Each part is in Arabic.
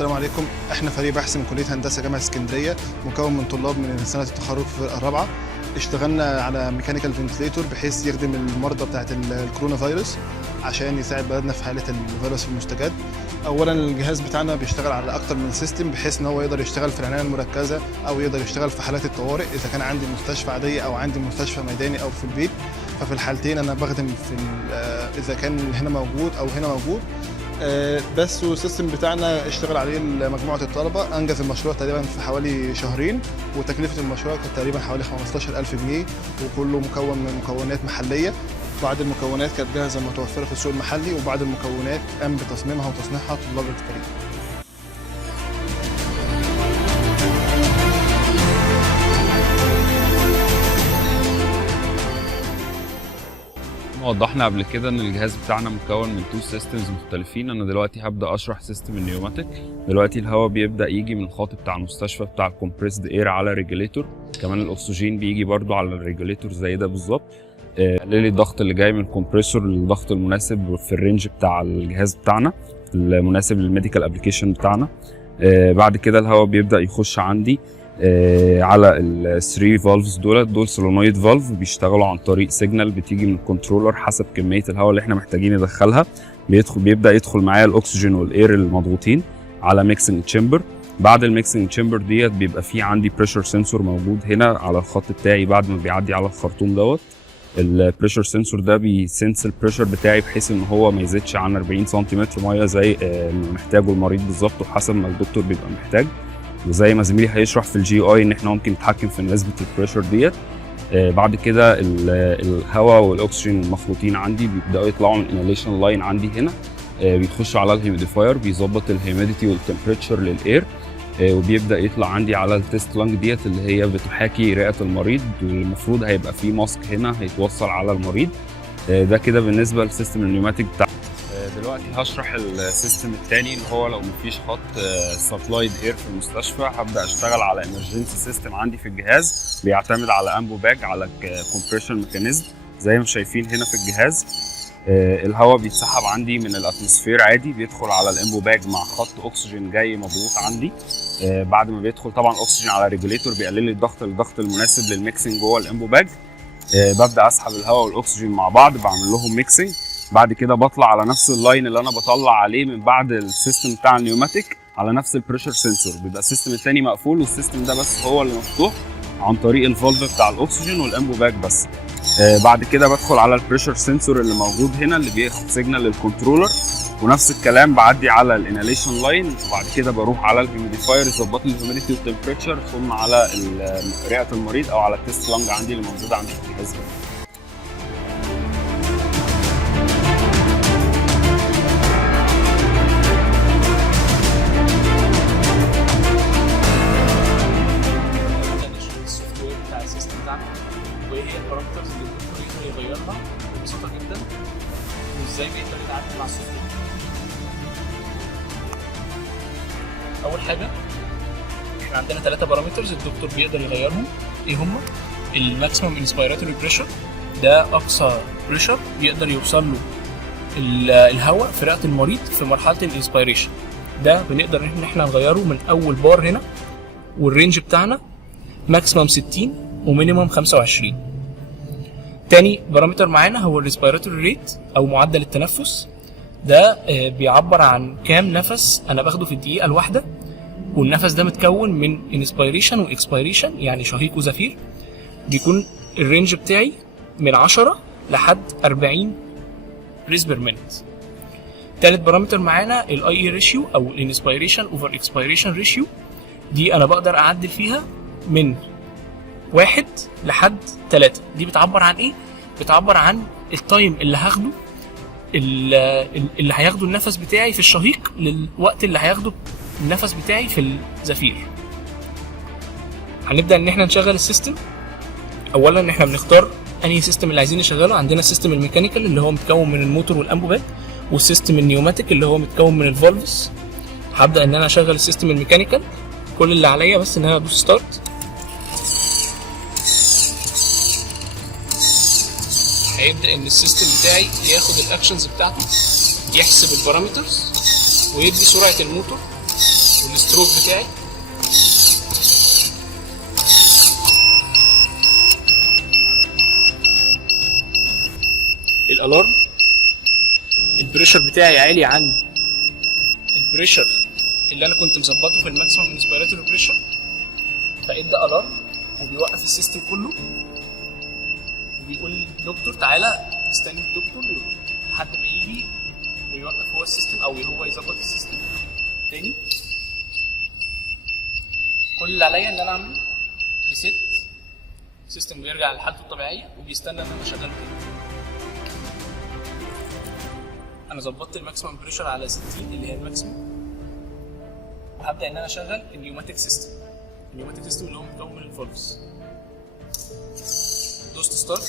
السلام عليكم. احنا فريق بحث من كليه هندسه جامعه اسكندريه، مكون من طلاب من سنه التخرج في الرابعه. اشتغلنا على ميكانيكال فنتليتور بحيث يخدم المرضى بتاعه الكورونا فيروس عشان يساعد بلدنا في حاله الفيروس المستجد. اولا الجهاز بتاعنا بيشتغل على اكتر من سيستم بحيث ان هو يقدر يشتغل في العنايه المركزه او يقدر يشتغل في حالات الطوارئ اذا كان عندي مستشفى عاديه او عندي مستشفى ميداني او في البيت. ففي الحالتين انا بخدم في اذا كان هنا موجود او هنا موجود. بس والسيستم بتاعنا اشتغل عليه مجموعه الطلبه، انجز المشروع تقريبا في حوالي شهرين، وتكلفه المشروع كانت تقريبا حوالي 15,000 جنيه، وكله مكون من مكونات محليه. بعض المكونات كانت جاهزه متوفره في السوق المحلي، وبعض المكونات قام بتصميمها وتصنيعها طلاب الفريق. وضحنا قبل كده ان الجهاز بتاعنا مكون من 2 سيستمز مختلفين. انا دلوقتي هبدا اشرح سيستم النيوماتيك. دلوقتي الهواء بيبدا يجي من الخط بتاع المستشفى بتاع الكومبريسد اير على ريجوليتور، كمان الاكسجين بيجي برضو على الريجوليتور زي ده بالظبط. قلل الضغط اللي جاي من الكمبريسور للضغط المناسب في الرينج بتاع الجهاز بتاعنا المناسب للميديكال ابلكيشن بتاعنا. بعد كده الهواء بيبدا يخش عندي على الثري فالفز دول سولونويد فالف بيشتغلوا عن طريق سيجنال بتيجي من الكنترولر حسب كميه الهواء اللي احنا محتاجين ندخلها. بيبدا يدخل معايا الاكسجين والاير المضغوطين على ميكسنج تشامبر. بعد الميكسنج تشامبر ديت بيبقى في عندي بريشر سنسور موجود هنا على الخط بتاعي. بعد ما بيعدي على الخرطوم دوت البريشر سنسور ده بيسنس البريشر بتاعي بحيث ان هو ما يزيدش عن 40 سنتيمتر ميه زي محتاجه المريض بالظبط وحسب ما الدكتور بيبقى محتاج. وزي ما زميلي هيشرح في الجي اي ان احنا ممكن نتحكم في نسبه البريشر ديت. بعد كده الهواء والاكسجين المخلوطين عندي بيبداوا يطلعوا من الاناليشن لاين عندي هنا، بيخشوا على الهيوميديفاير بيظبط الهيوميديتي والتمبريتشر للاير، وبيبدا يطلع عندي على التيست لانج ديت اللي هي بتحاكي رئه المريض، والمفروض هيبقى في ماسك هنا هيتوصل على المريض. ده كده بالنسبه للسيستم النيوماتيك بتاع. دلوقتي هشرح السيستم الثاني اللي هو لو مفيش خط سبلايد اير في المستشفى هبدا اشتغل على امرجنسي سيستم عندي في الجهاز بيعتمد على امبو باج على كومبريشن ميكانيزم زي ما شايفين هنا في الجهاز. الهواء بيتسحب عندي من الاتموسفير عادي بيدخل على الامبو باج مع خط اكسجين جاي مضغوط عندي. بعد ما بيدخل طبعا اكسجين على ريجوليتور بيقلل لي الضغط المناسب للميكسنج جوه الامبو باج. ببدا اسحب الهواء والاكسجين مع بعض بعمل لهم ميكسنج. بعد كده بطلع على نفس اللاين اللي انا بطلع عليه من بعد السيستم بتاع النيوماتيك على نفس البريشر سنسور. بيبقى السيستم الثاني مقفول والسيستم ده بس هو اللي مفتوح عن طريق الفالف بتاع الاكسجين والامبو باج بس. بعد كده بدخل على البريشر سنسور اللي موجود هنا اللي بياخد سيجنال للكنترولر، ونفس الكلام بعدي على الاناليشن لاين، وبعد كده بروح على الهيوميديفاير يظبط لي الهيوميديتي والتمبريتشر، ثم على رئه المريض او على التيست لانج عندي اللي موجوده عندي في الجهاز ده. وايه هي البارامترز اللي الدكتور يقدر يغيرها ببساطه جدا، وازاي بيقدر يتعامل مع السوفت وير. اول حاجه احنا عندنا 3 بارامترز الدكتور بيقدر يغيرهم. ايه هما؟ الماكسيمم انسبيراتوري بريشر، ده اقصى بريشر يقدر يوصل له الهواء في رئه المريض في مرحله الانسبيريشن. ده بنقدر ان احنا نغيره من اول بار هنا، والرينج بتاعنا ماكسيمم 60 ومينيمم 25. تاني بارامتر معانا هو الريسبيراتوري ريت او معدل التنفس، ده بيعبر عن كام نفس انا باخده في الدقيقه الواحده، والنفس ده متكون من انسبيريشن واكسبيريشن يعني شهيق وزفير. بيكون الرينج بتاعي من 10 لحد 40 بريس بير مينت. تالت بارامتر معانا الاي اي ريشيو او الانسبيريشن اوفر اكسبيريشن ريشيو، دي انا بقدر اعدل فيها من 1 لحد 3. دي بتعبر عن ايه؟ بتعبر عن التايم اللي هاخده اللي هياخده النفس بتاعي في الشهيق للوقت اللي هياخده النفس بتاعي في الزفير. هنبدا ان احنا نشغل السيستم. اولا ان احنا بنختار انهي سيستم اللي عايزين نشغله. عندنا السيستم الميكانيكال اللي هو متكون من الموتور والامبو باج، والسيستم النيوماتيك اللي هو متكون من الفالفز. هبدا ان انا اشغل السيستم الميكانيكال. كل اللي عليا بس ان انا ادوس ستارت. هيبدا ان السيستم بتاعي ياخد الاكشنز بتاعته، يحسب البارامترز ويدي سرعه الموتور والستروك بتاعي. الالارم البريشر بتاعي عالي عن البريشر اللي انا كنت مظبطه في الماكسيمم انسبيراتوري بريشر، فادى الارم وبيوقف السيستم كله وبيقول للدكتور تعالى استني الدكتور لحد ما يجي ويوقف هو السيستم او هو يظبط السيستم تاني. كل اللي عليا ان انا اعمل ريسيت، السيستم بيرجع لحالته الطبيعيه وبيستنى ان انا اشغله تاني. انا ظبطت الماكسيمم بريشر على 60 اللي هي الماكسيمم، وهبدا ان انا اشغل النيوماتيك سيستم. النيوماتيك سيستم اللي هو مكون من الفالفز. دوست ستارت،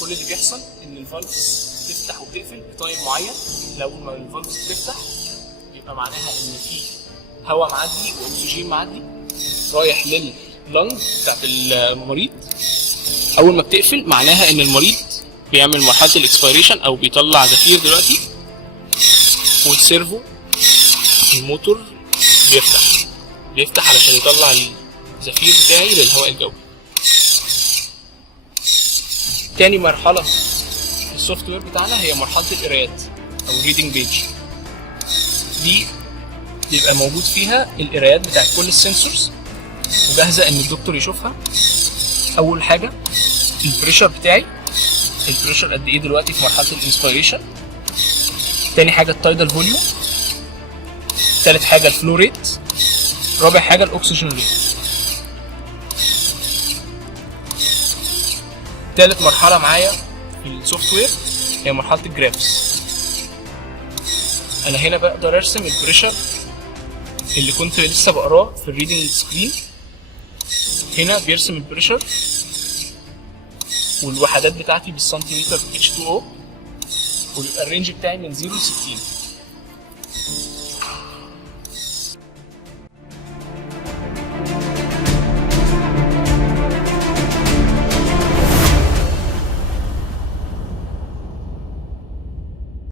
كل اللي بيحصل ان الفالفز تفتح وتقفل بتايم معين. لو ما الفالفز بتفتح يبقى معناها ان في هواء معدي واكسجين معدي رايح لللنج بتاعت المريض. اول ما بتقفل معناها ان المريض بيعمل مرحله الاكسبيريشن او بيطلع زفير دلوقتي، والسيرفو الموتور بيفتح علشان يطلع الزفير بتاعي للهواء الجوي. تاني مرحله في السوفت وير بتاعنا هي مرحله القرايات او ريدنج بيج. دي بيبقى موجود فيها القرايات بتاعت كل السنسورز وجاهزه ان الدكتور يشوفها. اول حاجه البريشر بتاعي، البريشر قد ايه دلوقتي في مرحله الانسبيريشن. تاني حاجه التايدال فوليوم. تالت حاجه الفلو ريت. رابع حاجه الاكسجين ريت. تالت مرحله معايا في السوفت وير هي مرحله الجرافس. انا هنا بقدر ارسم البريشر اللي كنت لسه بقراه في الريدنج سكرين. هنا بيرسم البريشر والوحدات بتاعتي بالسنتيمتر H2O، ويبقى الرينج بتاعي من 0 ل 60.